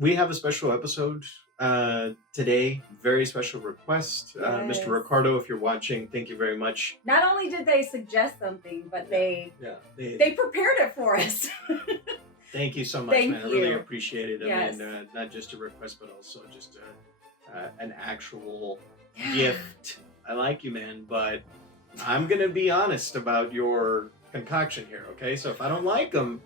We have a special episode today. Very special request. Mr. Yes. Ricardo, if you're watching, thank you very much. Not only did they suggest something, but they They prepared it for us. thank you so much, Thank man. I really you. appreciate it. Yes. I mean, not just a request, but also just an actual Yeah. gift. I like you, man, but I'm going to be honest about your concoction here, okay? So if I don't like them,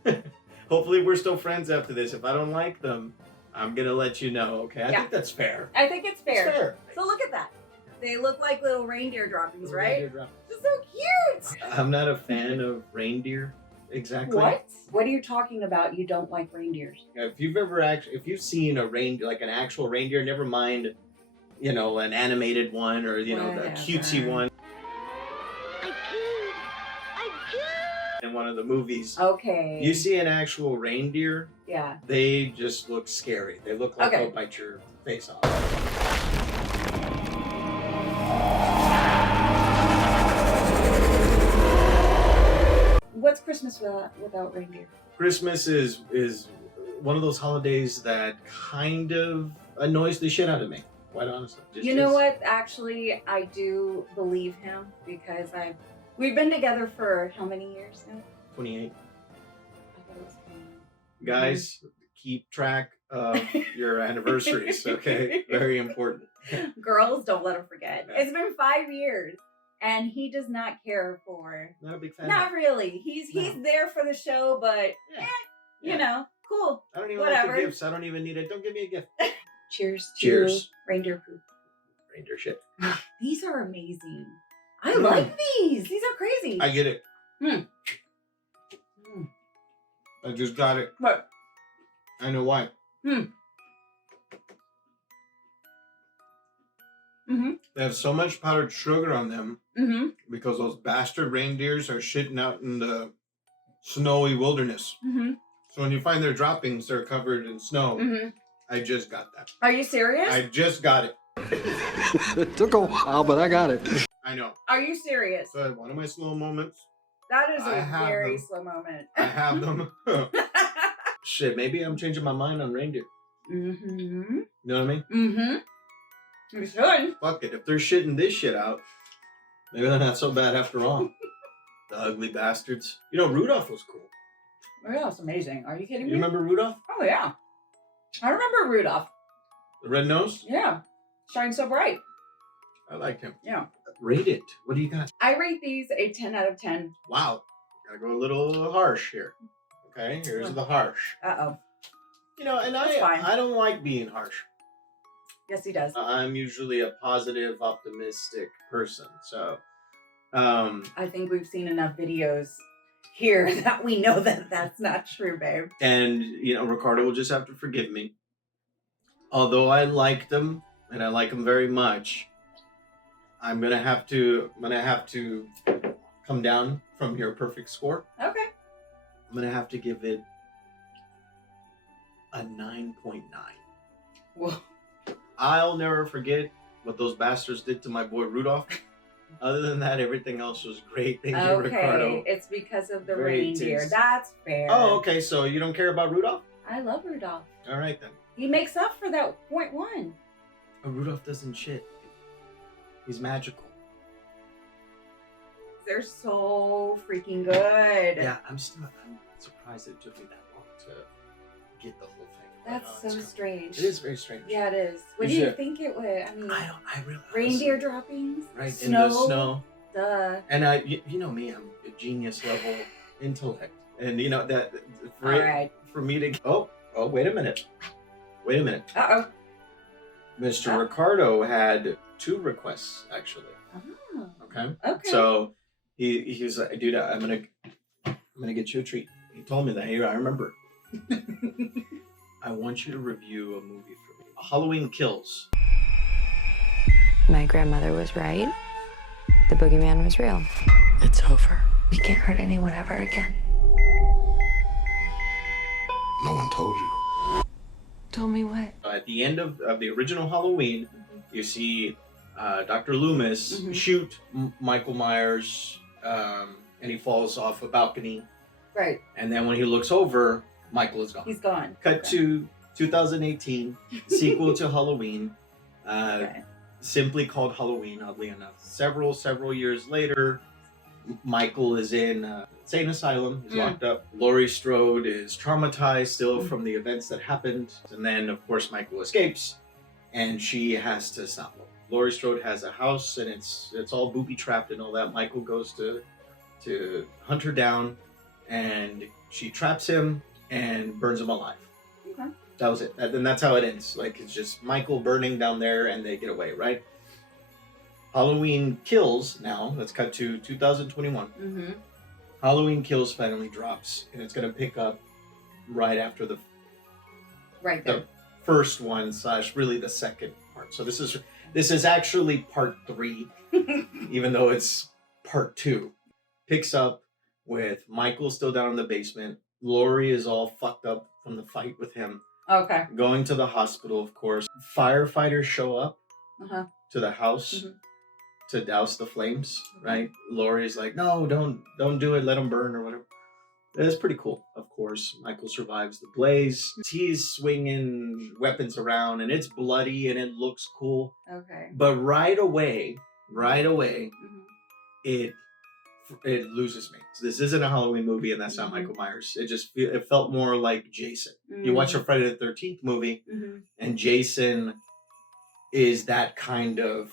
hopefully we're still friends after this. If I don't like them, I'm going to let you know, okay? I think that's fair. I think it's fair. It's fair. So look at that. They look like little reindeer droppings, Little right? reindeer drop. They're so cute. I'm not a fan of reindeer, exactly. What? What are you talking about? You don't like reindeers? If you've seen a reindeer, like an actual reindeer, never mind, an animated one or, the cutesy one. In one of the movies. Okay. You see an actual reindeer, Yeah. they just look scary. They look like they'll bite your face off. What's Christmas without reindeer? Christmas is one of those holidays that kind of annoys the shit out of me, quite honestly. You know what? Actually, I do believe him because we've been together for how many years now? 28. I thought it was 20. Guys, keep track of your anniversaries, okay? Very important. Girls, don't let him forget. Yeah. It's been 5 years, and he does not care for. Not a big fan. Not really. He's there for the show, but you know, cool. I don't even Whatever. like the gifts. I don't even need it. Don't give me a gift. Cheers. Cheers. To reindeer poop. Reindeer shit. These are amazing. I like these. These are crazy. I get it. Mm. I just got it. What? I know why. Mm-hmm. They have so much powdered sugar on them Mm-hmm. because those bastard reindeers are shitting out in the snowy wilderness. Mm-hmm. So when you find their droppings, they're covered in snow. Mm-hmm. I just got that. Are you serious? I just got it. It took a while, but I got it. I know. Are you serious? So one of my slow moments. That is I a have very them. slow moment. I have them. Shit, maybe I'm changing my mind on reindeer. Mm-hmm. You know what I mean? Mm-hmm. You should. Fuck it. If they're shitting this shit out, maybe they're not so bad after all. The ugly bastards. Rudolph was cool. Oh, yeah, it's amazing. Are you kidding me? You remember Rudolph? Oh, yeah. I remember Rudolph. The red nose? Yeah. Shines so bright. I like him. Yeah. Rate it. What do you got? I rate these a 10 out of 10. Wow. Gotta go a little harsh here. Okay, here's the harsh. Uh-oh. And That's fine. I don't like being harsh. Yes, he does. I'm usually a positive, optimistic person. So, I think we've seen enough videos here that we know that that's not true, babe. and Ricardo will just have to forgive me. Although I like them, and I like them very much, I'm gonna have to come down from your perfect score. Okay. I'm gonna have to give it a 9.9. Well, I'll never forget what those bastards did to my boy Rudolph. Other than that, everything else was great. Thank you, Ricardo. okay. It's because of the Great reindeer. taste. That's fair. Oh, okay. So you don't care about Rudolph? I love Rudolph. All right then. He makes up for that 0.1. Oh, Rudolph doesn't shit. He's magical. They're so freaking good. Yeah, I'm surprised it took me that long to get the whole thing. That's so strange. It is very strange. Yeah, it is. What do you think it would? I mean, I really reindeer honestly, droppings? right Snow? in the snow. Duh. And you know me, I'm a genius level intellect, and that All right. for me to wait a minute. Uh-oh. Mr. Ricardo had 2 requests actually. Oh. Okay. Okay. So he was like, dude, I'm gonna get you a treat. He told me that. Here, I remember. I want you to review a movie for me. Halloween Kills. My grandmother was right. The boogeyman was real. It's over. We can't hurt anyone ever again. No one told you. Told me what? At the end of the original Halloween, you see Dr. Loomis shoot Michael Myers, and he falls off a balcony. Right. And then when he looks over, Michael is gone. He's gone. Cut Okay. to 2018 sequel to Halloween, Okay. simply called Halloween. Oddly enough, several years later, Michael is in insane asylum. He's locked up. Laurie Strode is traumatized still from the events that happened, and then of course Michael escapes, and she has to stop him. Laurie Strode has a house, and it's all booby trapped and all that. Michael goes to hunt her down, and she traps him and burns him alive. Okay. That was it. And that's how it ends. Like, it's just Michael burning down there, and they get away, right? Halloween Kills now. Let's cut to 2021. Mm-hmm. Halloween Kills finally drops, and it's going to pick up right after the Right there. the first one / really the second part. So this is actually part 3, even though it's part 2. Picks up with Michael still down in the basement. Laurie is all fucked up from the fight with him. Okay. Going to the hospital, of course. Firefighters show up Uh-huh. to the house to douse the flames, right? Laurie's like, no, don't do it. Let them burn or whatever. It's pretty cool, of course. Michael survives the blaze. He's swinging weapons around, and it's bloody, and it looks cool. Okay. But right away, Mm-hmm. it loses me. So this isn't a Halloween movie, and that's not Michael Myers. It felt more like Jason. You watch a Friday the 13th movie, and Jason is that kind of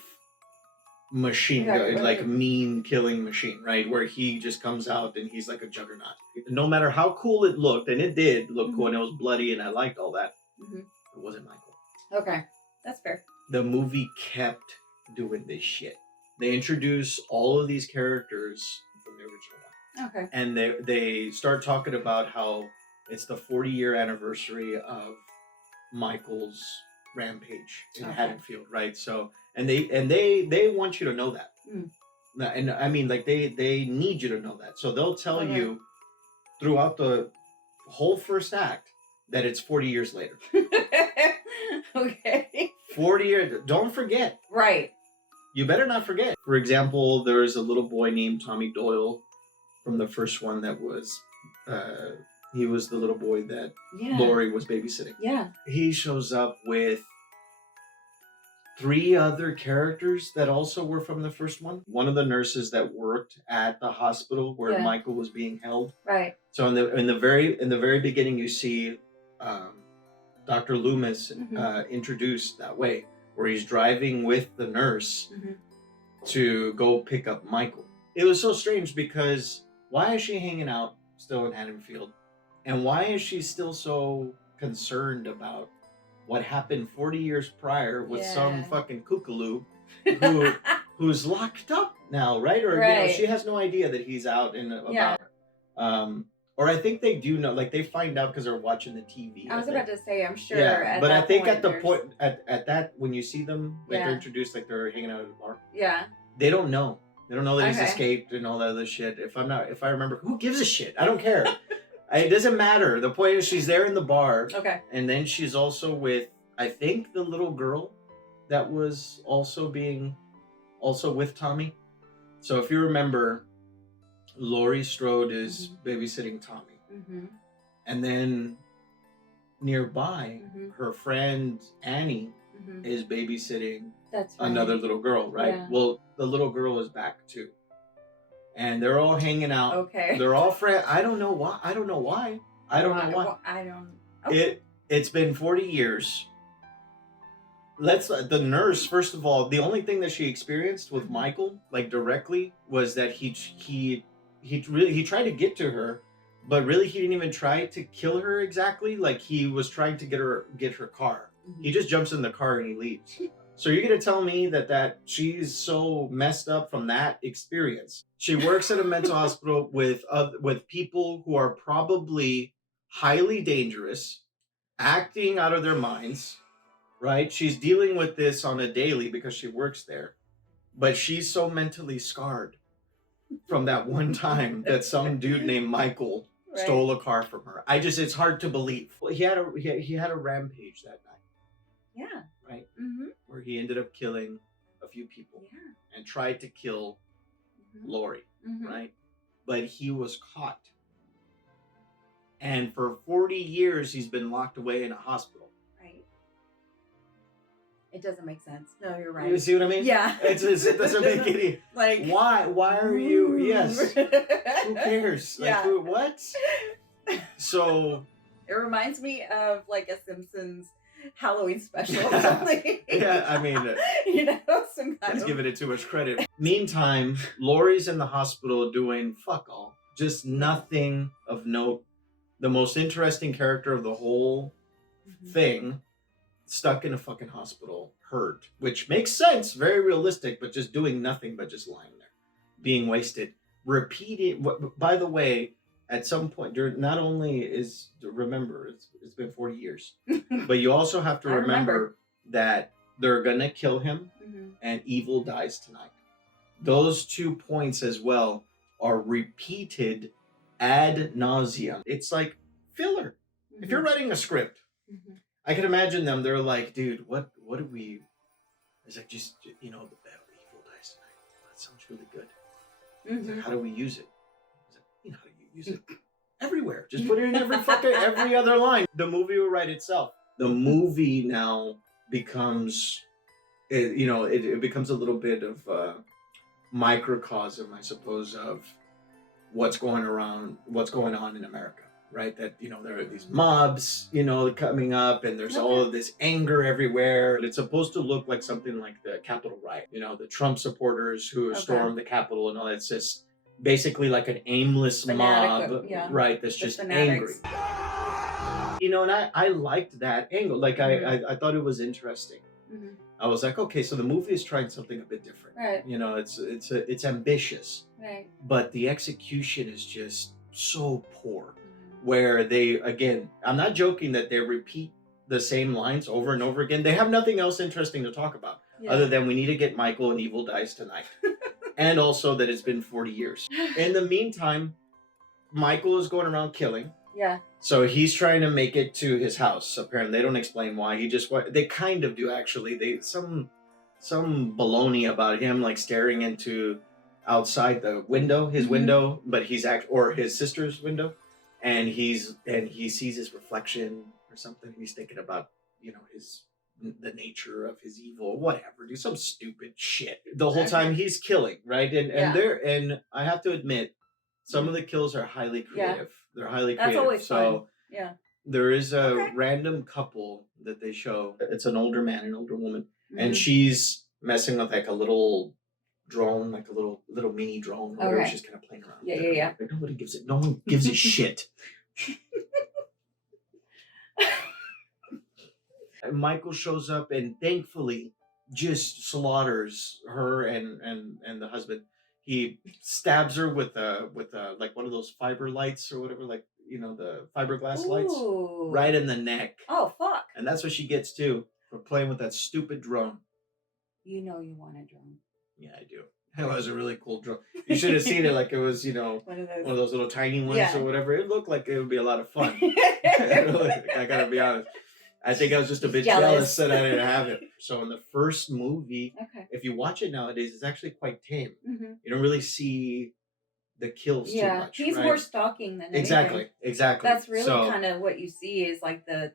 machine, like mean killing machine, right? Where he just comes out and he's like a juggernaut. No matter how cool it looked, and it did look cool, and it was bloody, and I liked all that, it wasn't Michael. Okay, that's fair. The movie kept doing this shit. They introduce all of these characters from the original one. Okay. And they start talking about how it's the 40-year anniversary of Michael's rampage in Haddonfield, right? So and they want you to know that. And I mean, like, they need you to know that. So they'll tell you throughout the whole first act that it's 40 years later. Okay. 40 years. Don't forget. Right. You better not forget. For example, there's a little boy named Tommy Doyle from the first one that was, he was the little boy that Laurie was babysitting. Yeah. He shows up with 3 other characters that also were from the first one. One of the nurses that worked at the hospital where Michael was being held. Right. So in the very beginning, you see Dr. Loomis introduced that way, where he's driving with the nurse to go pick up Michael. It was so strange because why is she hanging out still in Haddonfield? And why is she still so concerned about what happened 40 years prior with some fucking kookaloo who's locked up now, right? Or you know, she has no idea that he's out and about. Or I think they do know, like they find out because they're watching the TV. I was about to say, I'm sure. Yeah, but I think at the point at that when you see them, like they're introduced, like they're hanging out at a bar. Yeah. They don't know. They don't know that he's escaped and all that other shit. If I remember, who gives a shit? I don't care. It doesn't matter. The point is, she's there in the bar. Okay. And then she's also with, I think, the little girl that was also with Tommy. So if you remember, Laurie Strode is babysitting Tommy. And then nearby, her friend Annie is babysitting another little girl, right? Yeah. Well, the little girl is back too. And they're all hanging out. Okay. They're all friends. I don't know why. I don't know why. Okay. It's been 40 years. The nurse, first of all, the only thing that she experienced with Michael, like directly, was that he tried to get to her, but really he didn't even try to kill her exactly. Like he was trying to get her car. He just jumps in the car and he leaves. So you're gonna tell me that she's so messed up from that experience? She works at a mental hospital with people who are probably highly dangerous, acting out of their minds, right? She's dealing with this on a daily because she works there, but she's so mentally scarred from that one time that some dude named Michael stole a car from her. It's hard to believe. Well, he had a rampage that night. Yeah. Right? Where he ended up killing a few people and tried to kill Laurie, right? But he was caught. And for 40 years, he's been locked away in a hospital. It doesn't make sense. No, you're You right. see what I mean? Yeah. It doesn't make any. Like Why are you? Yes. Who cares? Like Yeah. what? So It reminds me of like a Simpsons Halloween special or something. yeah, I mean, you know, some kind he's of giving it too much credit. Meantime, Lori's in the hospital doing fuck all, just nothing of note. The most interesting character of the whole thing, stuck in a fucking hospital, hurt, which makes sense, very realistic, but just doing nothing but just lying there, being wasted. Repeating. By the way, at some point, not only remember it's been 40 years, but you also have to I remember that they're gonna kill him, and evil dies tonight. Those 2 points as well are repeated ad nauseum. It's like filler. If you're writing a script, I can imagine them. They're like, dude, what do we? It's like just the evil dies tonight. That sounds really good. It's like, how do we use it? It's like, how do you use it? Everywhere. Just put it in every other line. The movie will write itself. The movie now becomes, it becomes a little bit of a microcosm, I suppose, of what's going on in America. Right, that there are these mobs, coming up, and there's all of this anger everywhere. It's supposed to look like something like the Capitol riot, the Trump supporters who stormed the Capitol and all. It's just basically like an aimless mob, right? That's just angry. And I liked that angle. Like I thought it was interesting. I was like, okay, so the movie is trying something a bit different. Right. It's ambitious. Right. But the execution is just so poor. Where I'm not joking that they repeat the same lines over and over again. They have nothing else interesting to talk about other than we need to get Michael and evil dies tonight. And also that it's been 40 years. In the meantime, Michael is going around killing. Yeah. So he's trying to make it to his house. Apparently, they don't explain why. They kind of do actually. Some baloney about him like staring into outside the window, his window, but or his sister's window. And he sees his reflection or something. He's thinking about, the nature of his evil, whatever, do some stupid shit. The whole time he's killing, right? And I have to admit, some of the kills are highly creative. They're highly creative. That's always so fun. Yeah. There is a random couple that they show. It's an older man, an older woman, and she's messing with like a little drone, like a little mini drone, or whatever. She's kind of playing around. Yeah. Like, no one gives a shit. And Michael shows up and thankfully just slaughters her and the husband. He stabs her with like one of those fiber lights or whatever, like the fiberglass lights, right in the neck. Oh fuck! And that's what she gets too for playing with that stupid drone. You want a drone. Yeah, I do. It was a really cool drone. You should have seen it like it was, one of those little tiny ones or whatever. It looked like it would be a lot of fun. I gotta be honest. I think I was just a bit jealous that I didn't have it. So in the first movie, if you watch it nowadays, it's actually quite tame. You don't really see the kills too much. He's more stalking than exactly. That's really kind of what you see is like the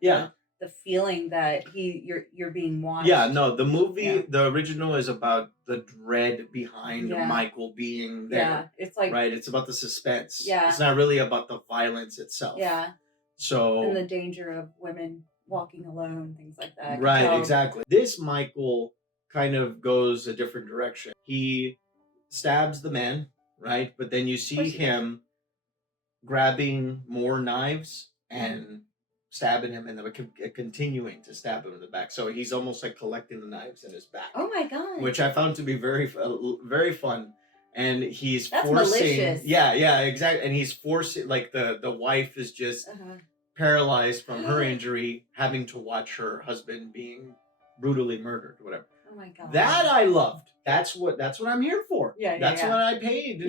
feeling that you're being watched. Yeah, no, the movie, the original is about the dread behind Michael being there. Yeah, it's like it's about the suspense. Yeah, it's not really about the violence itself. Yeah, so and the danger of women walking alone, things like that. Right, exactly. This Michael kind of goes a different direction. He stabs the man, right? But then you see him grabbing more knives and stabbing him and then continuing to stab him in the back. So he's almost like collecting the knives in his back. Oh my god! Which I found to be very, very fun. And he's That's forcing, malicious. Yeah, exactly. And he's forcing, like the wife is just paralyzed from her injury, having to watch her husband being brutally murdered, whatever. Oh my god! That I loved. That's what I'm here for. That's what I paid.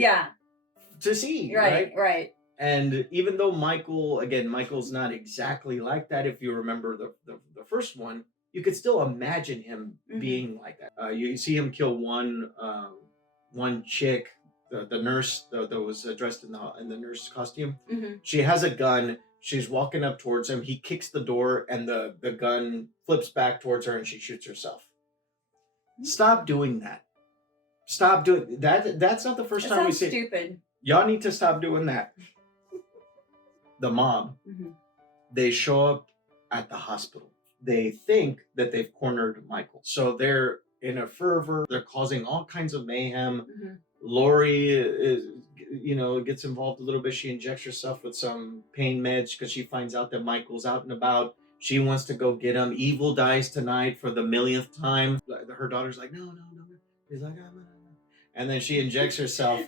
To see. Right. And even though Michael's not exactly like that. If you remember the first one, you could still imagine him being like that. You see him kill one chick, the nurse that was dressed in the nurse costume. She has a gun. She's walking up towards him. He kicks the door, and the gun flips back towards her, and she shoots herself. Stop doing that. Stop doing that. That's not the first time we say. Stupid. Y'all need to stop doing that. The mob, they show up at the hospital. They think that they've cornered Michael. So they're in a fervor. They're causing all kinds of mayhem. Lori gets involved a little bit. She injects herself with some pain meds because she finds out that Michael's out and about. She wants to go get him. Evil dies tonight for the millionth time. Her daughter's like, no. He's like, and then she injects herself.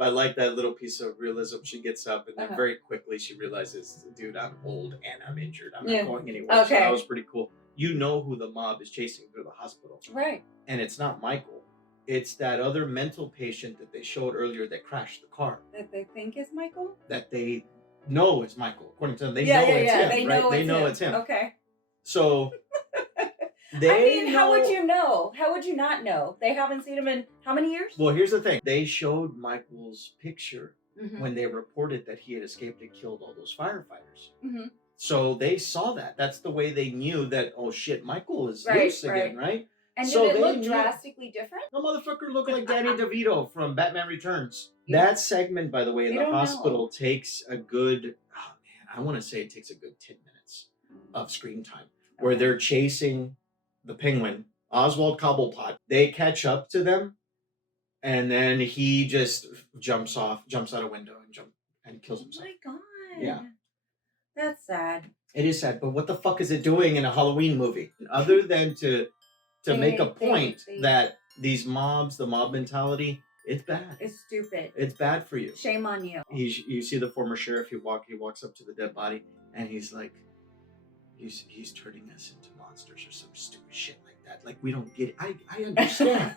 I like that little piece of realism. She gets up and then very quickly she realizes, dude, I'm old and I'm injured. I'm not going anywhere. Okay. So that was pretty cool. You know who the mob is chasing through the hospital. Right. And it's not Michael. It's that other mental patient that they showed earlier that crashed the car. That they think is Michael? That they know is Michael. According to them, they know it's him. They know it's him. Okay. So... how would you know? How would you not know? They haven't seen him in how many years? Well, here's the thing. They showed Michael's picture when they reported that he had escaped and killed all those firefighters. So they saw that. That's the way they knew that, oh shit, Michael is loose again, right? And did it look drastically different? The motherfucker looked like Danny DeVito from Batman Returns. That segment, by the way, in the hospital takes a good, I want to say it takes a good 10 minutes of screen time where they're chasing the penguin, Oswald Cobblepot. They catch up to them, and then he just jumps out a window and kills himself. Oh my god. Yeah. That's sad. It is sad, but what the fuck is it doing in a Halloween movie? Other than to make a point that these mobs, the mob mentality, it's bad. It's stupid. It's bad for you. Shame on you. You see the former sheriff, he walks up to the dead body, and he's like, he's turning us into monsters or some stupid shit like that. Like, we don't get it. I understand.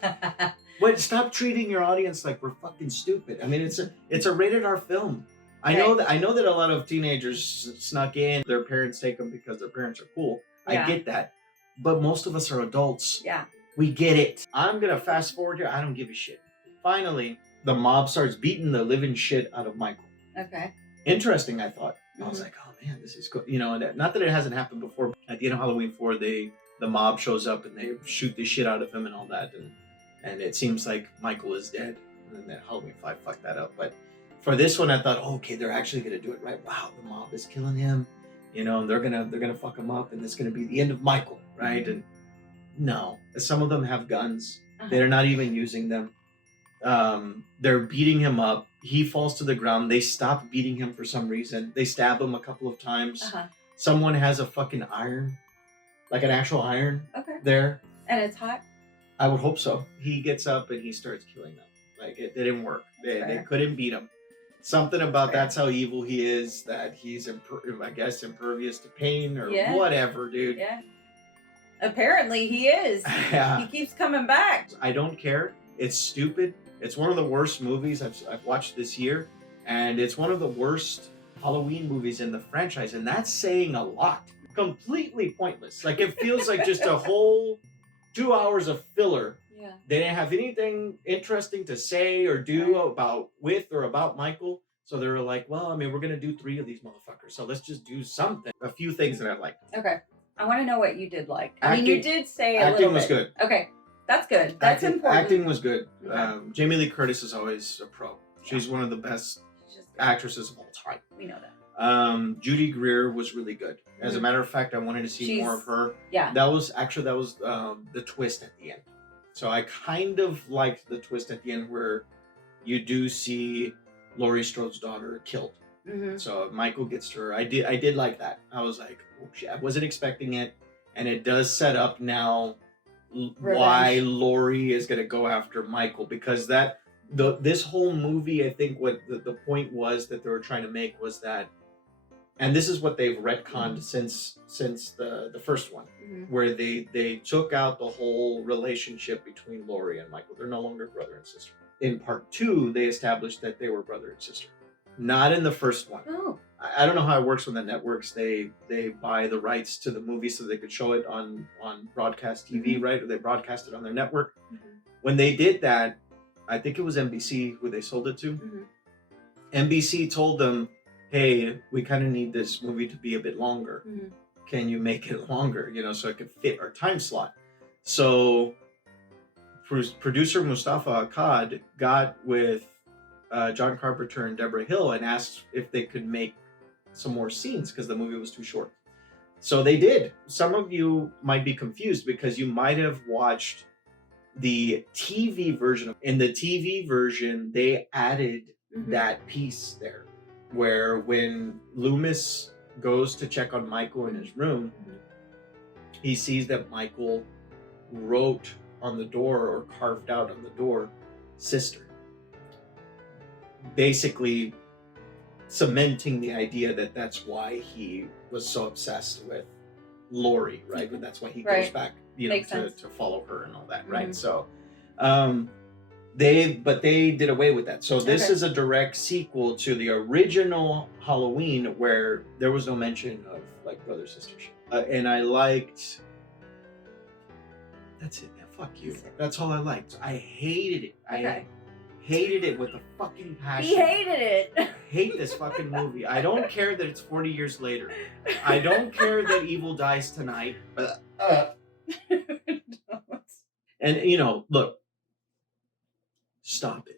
But stop treating your audience like we're fucking stupid. I mean, it's a rated R film. I know that a lot of teenagers snuck in. Their parents take them because their parents are cool. Yeah. I get that. But most of us are adults. Yeah. We get it. I'm going to fast forward here. I don't give a shit. Finally, the mob starts beating the living shit out of Michael. Okay. Interesting, I thought. I was like, oh man, this is cool. Not that it hasn't happened before. But at the end of Halloween 4, the mob shows up and they shoot the shit out of him and all that. And it seems like Michael is dead. And then Halloween 5 fucked that up. But for this one, I thought, okay, they're actually going to do it right. Wow, the mob is killing him. And they're gonna fuck him up, and it's gonna be the end of Michael, right? And no, some of them have guns. They're not even using them. They're beating him up. He falls to the ground. They stop beating him for some reason. They stab him a couple of times. Someone has a fucking iron, like an actual iron, there. And it's hot? I would hope so. He gets up and he starts killing them. Like, it didn't work. They couldn't beat him. Something about that's how evil he is, that he's, impervious to pain or whatever, dude. Yeah. Apparently he is. Yeah. He keeps coming back. I don't care. It's stupid. It's one of the worst movies I've watched this year. And it's one of the worst Halloween movies in the franchise. And that's saying a lot. Completely pointless. Like, it feels like just a whole 2 hours of filler. Yeah. They didn't have anything interesting to say or do about Michael. So they were like, well, I mean, we're going to do 3 of these motherfuckers. So let's just do something. A few things that I liked. Okay. I want to know what you did like. I mean, you did say a little bit. Acting was good. Okay. That's good. That's important. Acting was good. Okay. Jamie Lee Curtis is always a pro. She's one of the best actresses of all time. We know that. Judy Greer was really good. As a matter of fact, I wanted to see more of her. Yeah. That was the twist at the end. So I kind of liked the twist at the end where you do see Laurie Strode's daughter killed. So Michael gets to her. I did like that. I was like, oh shit, I wasn't expecting it. And it does set up now why Laurie is going to go after Michael, because this whole movie, I think what the point was that they were trying to make was that, and this is what they've retconned since the first one, where they took out the whole relationship between Laurie and Michael. They're no longer brother and sister. In part 2, they established that they were brother and sister. Not in the first one. Oh. I don't know how it works when the networks, they buy the rights to the movie so they could show it on broadcast TV, right? Or they broadcast it on their network. When they did that, I think it was NBC who they sold it to. NBC told them, hey, we kind of need this movie to be a bit longer. Can you make it longer, so it could fit our time slot? So producer Mustafa Akkad got with John Carpenter and Deborah Hill and asked if they could make some more scenes because the movie was too short. So they did. Some of you might be confused because you might have watched the TV version. In the TV version, they added that piece there where when Loomis goes to check on Michael in his room, he sees that Michael wrote on the door or carved out on the door, sister. Basically cementing the idea that that's why he was so obsessed with Lori, right? And that's why he goes back, you know, to follow her and all that, right? So they did away with that. So this is a direct sequel to the original Halloween where there was no mention of like brother sister shit. And I liked, that's it, man, fuck you. That's all I liked. I hated it. I hated it with a fucking passion. He hated it. I hate this fucking movie. I don't care that it's 40 years later. I don't care that evil dies tonight. And, you know, look, stop it.